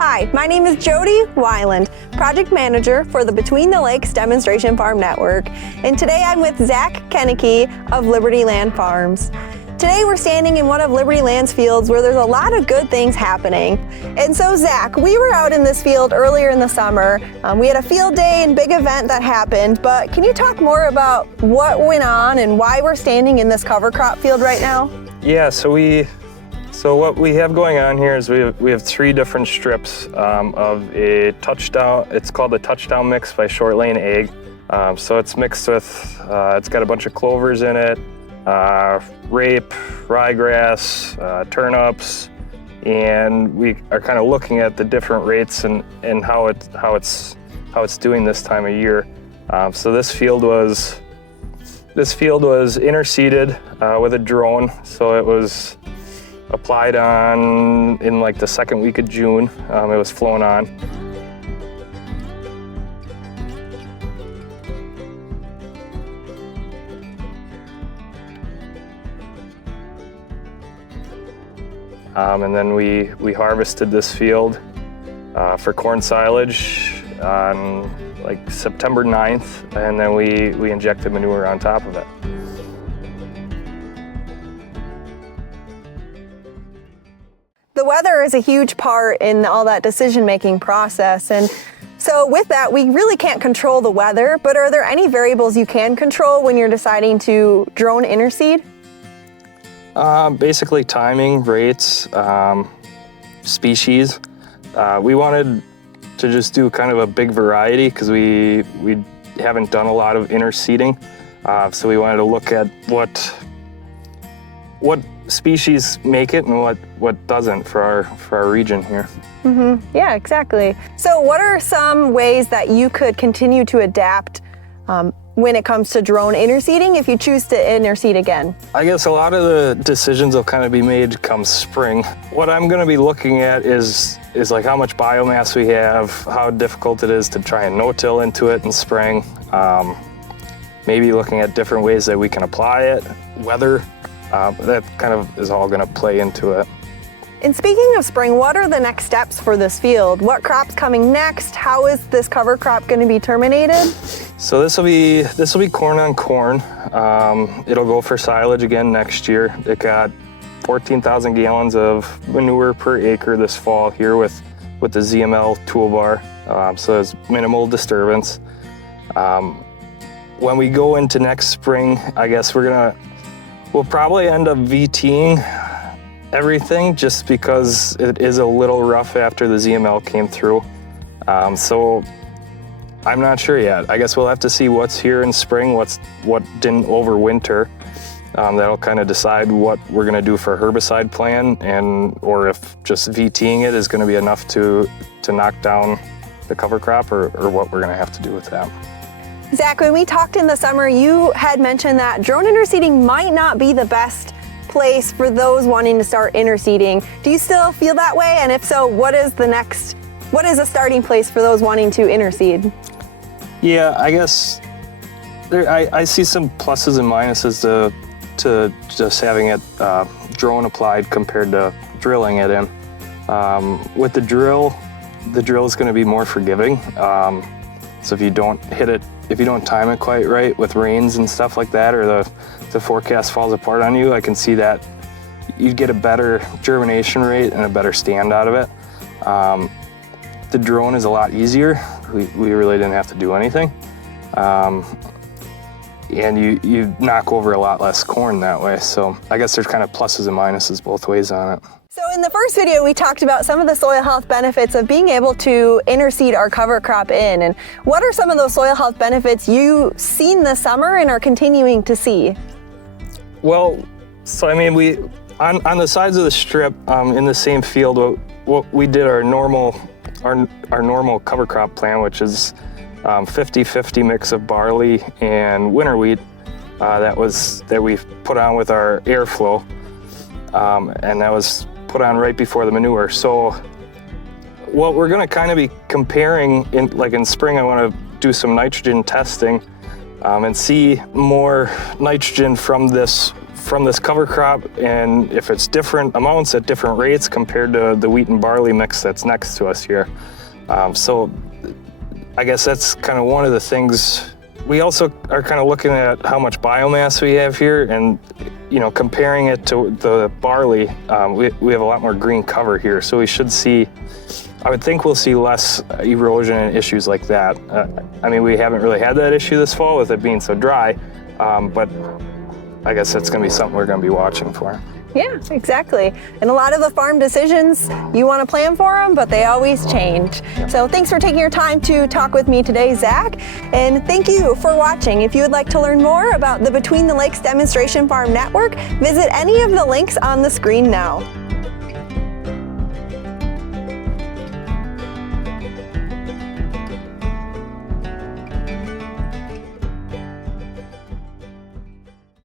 Hi, my name is Jody Weiland, Project Manager for the Between the Lakes Demonstration Farm Network, and today I'm with Zach Kenneke of Libertyland Farms. Today we're standing in one of Libertyland's fields where there's a lot of good things happening. And so Zach, we were out in this field earlier in the summer. We had a field day and big event that happened, but can you talk more about what went on and why we're standing in this cover crop field right now? Yeah, so what we have going on here is we have three different strips of a touchdown. It's called the touchdown mix by Short Lane Ag. So it's mixed with, it's got a bunch of clovers in it, rape, ryegrass, turnips, and we are kind of looking at the different rates and how it's doing this time of year. So this field was interseeded with a drone. So it was applied on in like the second week of June. It was flown on. And then we harvested this field for corn silage on like September 9th, and then we injected manure on top of it. The weather is a huge part in all that decision-making process, and so with that, we really can't control the weather, but are there any variables you can control when you're deciding to drone interseed? Basically timing, rates, species. We wanted to just do kind of a big variety because we haven't done a lot of interseeding. So we wanted to look at what species make it and what doesn't for our region here. Mm-hmm. Yeah, exactly. So what are some ways that you could continue to adapt when it comes to drone interseeding if you choose to interseed again? I guess a lot of the decisions will kind of be made come spring. What I'm going to be looking at is like how much biomass we have, how difficult it is to try and no-till into it in spring. Maybe looking at different ways that we can apply it, weather. That kind of is all going to play into it. And speaking of spring, what are the next steps for this field? What crop's coming next? How is this cover crop going to be terminated? So this will be corn on corn. It'll go for silage again next year. It got 14,000 gallons of manure per acre this fall here with the ZML toolbar. So there's minimal disturbance. When we go into next spring, I guess we'll probably end up VTing everything just because it is a little rough after the ZML came through. So I'm not sure yet. I guess we'll have to see what's here in spring, what didn't overwinter. That'll kind of decide what we're gonna do for a herbicide plan or if just VTing it is gonna be enough to knock down the cover crop or what we're gonna have to do with that. Zach, when we talked in the summer, you had mentioned that drone interseeding might not be the best place for those wanting to start interseeding. Do you still feel that way? And if so, what is a starting place for those wanting to interseed? Yeah, I guess I see some pluses and minuses to just having it drone applied compared to drilling it in. With the drill is going to be more forgiving. So if you don't if you don't time it quite right with rains and stuff like that, or the forecast falls apart on you, I can see that you'd get a better germination rate and a better stand out of it. The drone is a lot easier. We really didn't have to do anything. And you knock over a lot less corn that way. So I guess there's kind of pluses and minuses both ways on it. So in the first video, we talked about some of the soil health benefits of being able to interseed our cover crop in. And what are some of those soil health benefits you've seen this summer and are continuing to see? Well, so I mean, on the sides of the strip in the same field, what we did our normal cover crop plan, which is 50-50 mix of barley and winter wheat that we put on with our airflow, and that was put on right before the manure. So what we're going to kind of be comparing in spring, I want to do some nitrogen testing and see more nitrogen from this from this cover crop, and if it's different amounts at different rates compared to the wheat and barley mix that's next to us here. So I guess that's kind of one of the things. We also are kind of looking at how much biomass we have here, and comparing it to the barley, we have a lot more green cover here, so we should see, I would think we'll see less erosion and issues like that. I mean, we haven't really had that issue this fall with it being so dry, but I guess that's going to be something we're going to be watching for. Yeah, exactly. And a lot of the farm decisions, you want to plan for them, but they always change. So thanks for taking your time to talk with me today, Zach. And thank you for watching. If you would like to learn more about the Between the Lakes Demonstration Farm Network, visit any of the links on the screen now.